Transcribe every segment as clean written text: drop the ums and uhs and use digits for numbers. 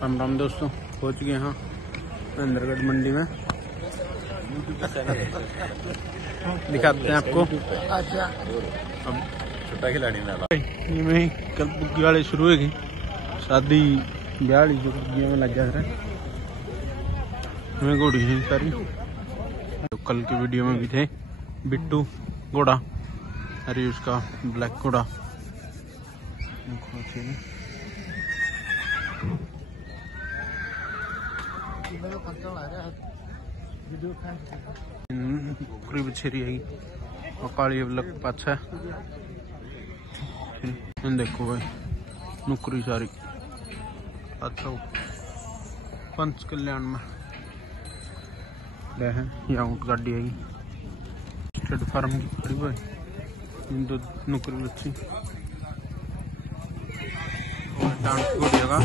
राम राम दोस्तों, पहुंच गए यहाँ इंद्रगढ़ मंडी में। दिखाते हैं आपको। अच्छा, अब छोटा खिलाड़ी ना ये में कल बुग्गी वाले शुरू होगी शादी ब्याह वाली जो बुग्गियों में लग जा रहा है। हमें घोड़ी है सारी। तो कल के वीडियो में भी थे बिट्टू घोड़ा, अरे उसका ब्लैक घोड़ा। पूरी बछेरी है और काली लग पाछा। देखो भाई नुकरी सारी अच्छा पंच कल्याण में है। यहाँ ऊँट गाड़ी है स्टेट फार्म की खड़ी भाई। दो नुकरी बच्ची डांस हो जाएगा।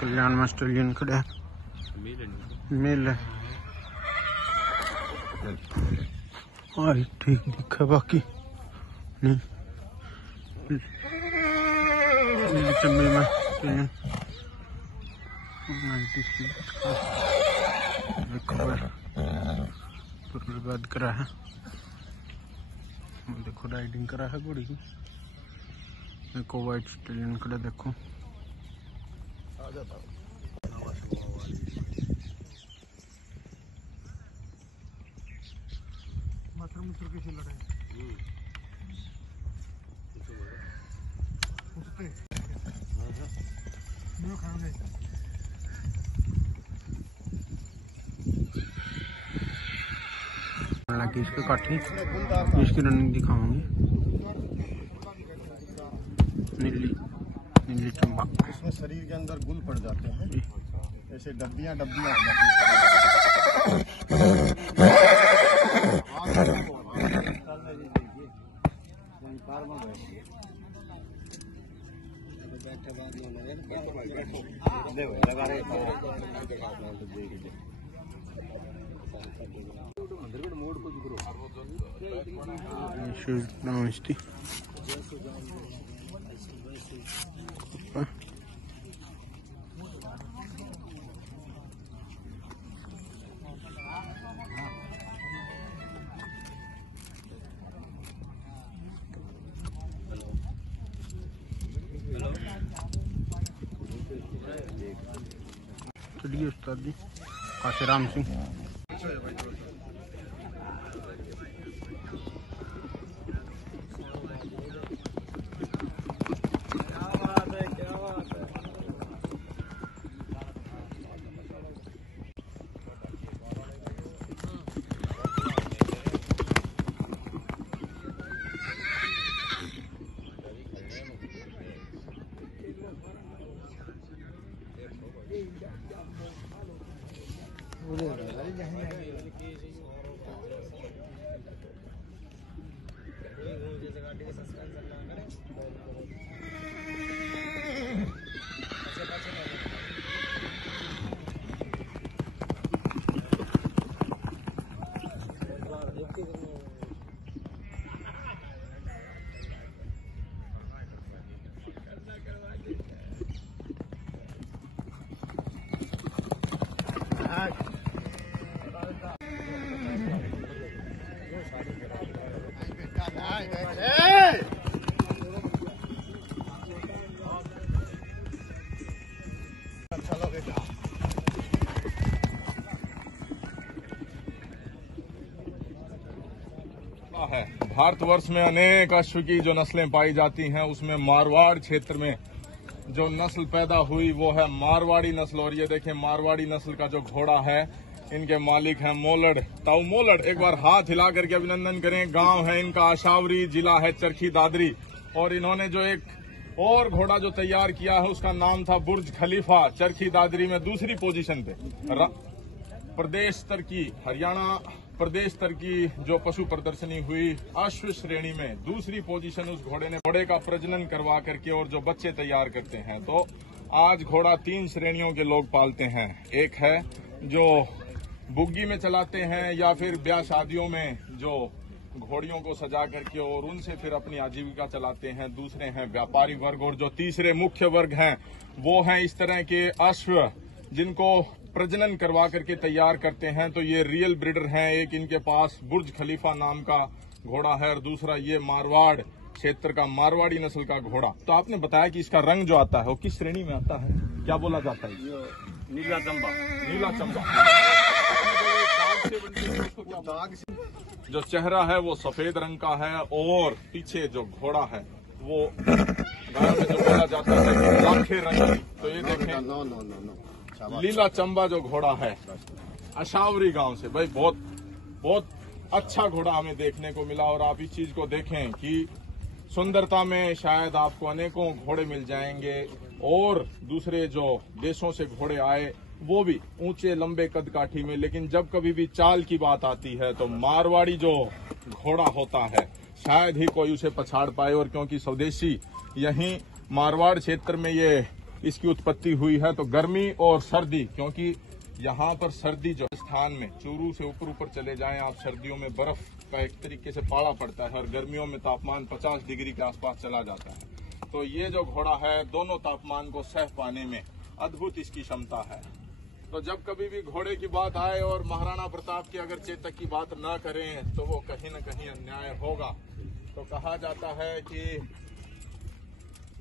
कल्याण में ऑस्ट्रेलियन खड़ा है, मेल है। और ठीक दिखा बाकी नहीं चम्बी में बर्बाद करा है। देखो राइडिंग करा है घोड़ी की। देखो वाइट ऑस्ट्रेलियन खड़ा देखो। कैसे लड़ाई हालांकि इसके काठी इसकी रनिंग दिखाऊंगी। नीली नीली चंबा इसमें शरीर के अंदर गुल पड़ जाते हैं, ऐसे डब्बियां आ जाती चलिए उस्ताद जी काशीराम सिंह। है भारतवर्ष में अनेक अश्व की जो नस्लें पाई जाती हैं, उसमें मारवाड़ क्षेत्र में जो नस्ल पैदा हुई वो है मारवाड़ी नस्ल। और ये देखें मारवाड़ी नस्ल का जो घोड़ा है, इनके मालिक हैं मोलड़ ताऊ मोलड़। एक बार हाथ हिला करके अभिनंदन करें। गांव है इनका आशावरी, जिला है चरखी दादरी। और इन्होंने जो एक और घोड़ा जो तैयार किया है उसका नाम था बुर्ज खलीफा, चरखी दादरी में दूसरी पोजीशन पे। प्रदेश स्तर की हरियाणा प्रदेश स्तर की जो पशु प्रदर्शनी हुई अश्व श्रेणी में दूसरी पोजीशन उस घोड़े ने, घोड़े का प्रजनन करवा करके और जो बच्चे तैयार करते हैं। तो आज घोड़ा 3 श्रेणियों के लोग पालते हैं। एक है जो बुग्गी में चलाते हैं या फिर ब्याह शादियों में जो घोड़ियों को सजा करके और उनसे फिर अपनी आजीविका चलाते हैं। दूसरे हैं व्यापारी वर्ग। और जो तीसरे मुख्य वर्ग हैं वो हैं इस तरह के अश्व जिनको प्रजनन करवा करके तैयार करते हैं। तो ये रियल ब्रीडर हैं। एक इनके पास बुर्ज खलीफा नाम का घोड़ा है और दूसरा ये मारवाड़ क्षेत्र का मारवाड़ी नस्ल का घोड़ा। तो आपने बताया कि इसका रंग जो आता है वो किस श्रेणी में आता है, क्या बोला जाता है? नीला चंबा। नीला चंबा। जो चेहरा है वो सफेद रंग का है और पीछे जो घोड़ा है वो गाय में जो बोला जाता है लाखे रंग की। तो ये देखें लीला चंबा जो घोड़ा है अशावरी गांव से। भाई बहुत अच्छा घोड़ा हमें देखने को मिला। और आप इस चीज को देखें कि सुंदरता में शायद आपको अनेकों घोड़े मिल जाएंगे और दूसरे जो देशों से घोड़े आए वो भी ऊंचे लंबे कद काठी में। लेकिन जब कभी भी चाल की बात आती है तो मारवाड़ी जो घोड़ा होता है शायद ही कोई उसे पछाड़ पाए। और क्योंकि स्वदेशी यहीं मारवाड़ क्षेत्र में ये इसकी उत्पत्ति हुई है तो गर्मी और सर्दी, क्योंकि यहाँ पर सर्दी जो स्थान में चूरू से ऊपर चले जाएं आप, सर्दियों में बर्फ का एक तरीके से पाड़ा पड़ता है और गर्मियों में तापमान 50 डिग्री के आसपास चला जाता है। तो ये जो घोड़ा है दोनों तापमान को सह पाने में अद्भुत इसकी क्षमता है। तो जब कभी भी घोड़े की बात आए और महाराणा प्रताप की अगर चेतक की बात न करें तो वो कहीं न कहीं अन्याय होगा। तो कहा जाता है कि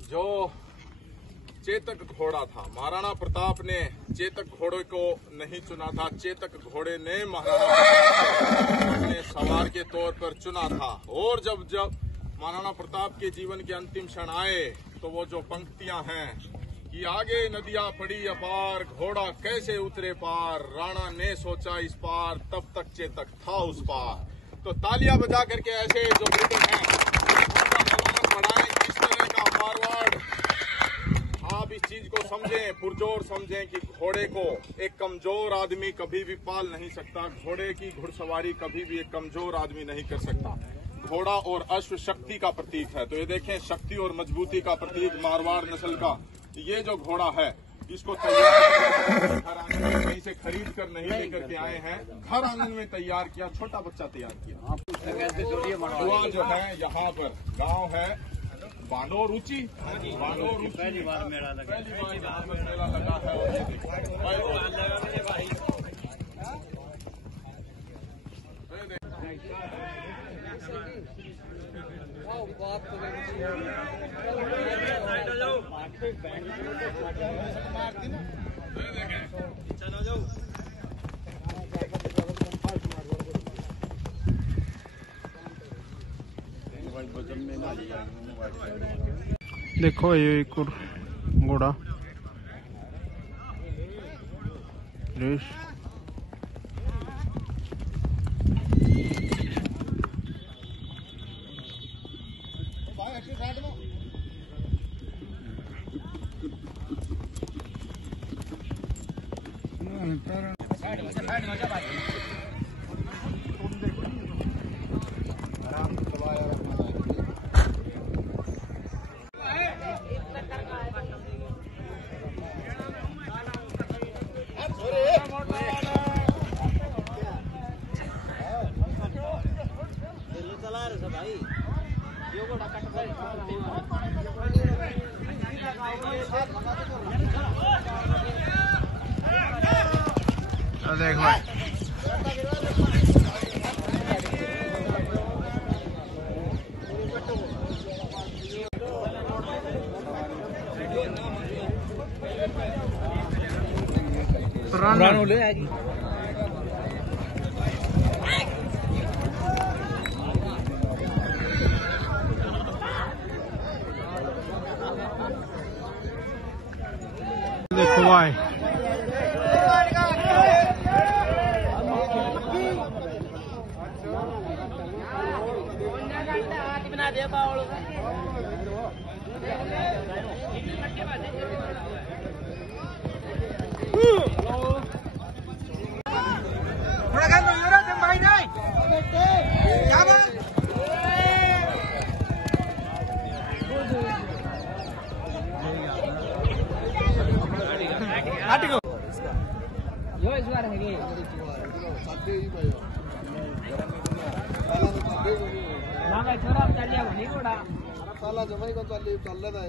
जो चेतक घोड़ा था, महाराणा प्रताप ने चेतक घोड़े को नहीं चुना था, चेतक घोड़े ने महाराणा प्रताप ने सवार के तौर पर चुना था। और जब महाराणा प्रताप के जीवन के अंतिम क्षण आए तो वो जो पंक्तियां हैं कि आगे नदियां पड़ी अपार, घोड़ा कैसे उतरे पार, राणा ने सोचा इस पार, तब तक चेतक था उस पार। तो तालियां बजा करके ऐसे जो ब्रिटिश हैं बढ़ाएं। किस तरह का मारवाड़, आप इस चीज को समझें, पुरजोर समझें कि घोड़े को एक कमजोर आदमी कभी भी पाल नहीं सकता। घोड़े की घुड़सवारी कभी भी एक कमजोर आदमी नहीं कर सकता। घोड़ा और अश्व शक्ति का प्रतीक है। तो ये देखें शक्ति और मजबूती का प्रतीक मारवाड़ नस्ल का ये जो घोड़ा है इसको तैयार घर आंगन में कहीं से खरीद कर नहीं लेकर के आए हैं, घर आंगन में तैयार किया, छोटा बच्चा तैयार किया। हुआ जो है यहाँ पर गांव है बानोर ऊंची, पहली बार मेला लगा है। और ये देखो ये एक और घोड़ा रेस। देख भाई पुराना ले आएगी। देखो भाई जमाई को चल रहा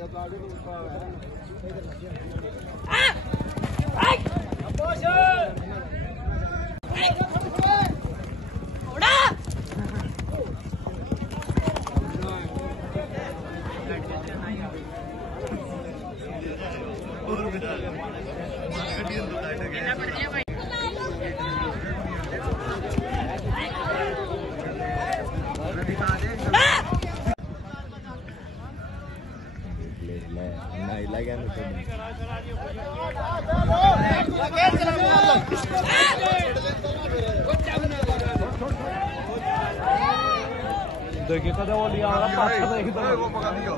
देखिए कदे वो लिया वो पका दियो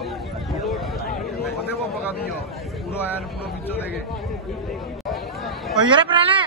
वो पका दियो पूरा आया पूरा बिचो देगे ओए रे प्राणे